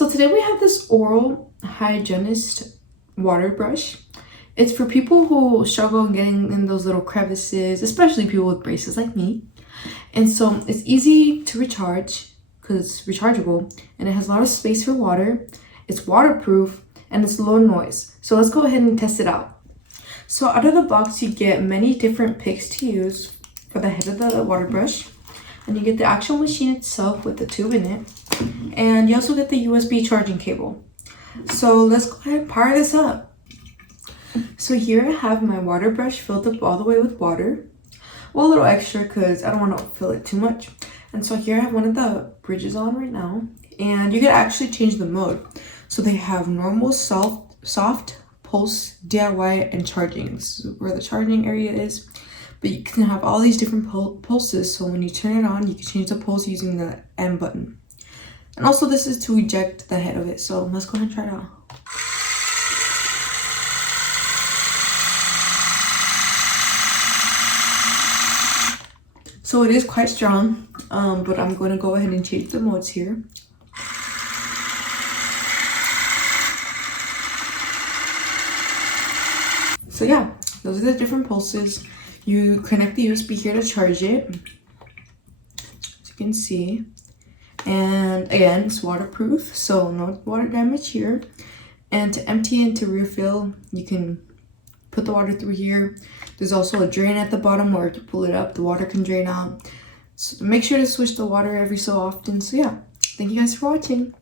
So today we have this oral hygienist water brush. It's for people who struggle getting in those little crevices, especially people with braces like me. And so it's easy to recharge because it's rechargeable and it has a lot of space for water. It's waterproof and it's low noise. So let's go ahead and test it out. So out of the box, you get many different picks to use for the head of the water brush. And you get the actual machine itself with the tube in it. And you also get the USB charging cable. So let's go ahead and power this up. So here I have my water brush filled up all the way with water. Well, a little extra because I don't want to fill it too much. And so here I have one of the bridges on right now. And you can actually change the mode. So they have normal, soft, pulse, DIY, and charging. This is where the charging area is. But you can have all these different pulses. So when you turn it on, you can change the pulse using the M button. And also this is to eject the head of it. So let's go ahead and try it out. So it is quite strong, but I'm going to go ahead and change the modes here. So yeah, those are the different pulses. You connect the USB here to charge it, as you can see. And again, it's waterproof, so no water damage here. And to empty and to refill, you can put the water through here. There's also a drain at the bottom where to pull it up, the water can drain out. So make sure to switch the water every so often. So yeah, thank you guys for watching.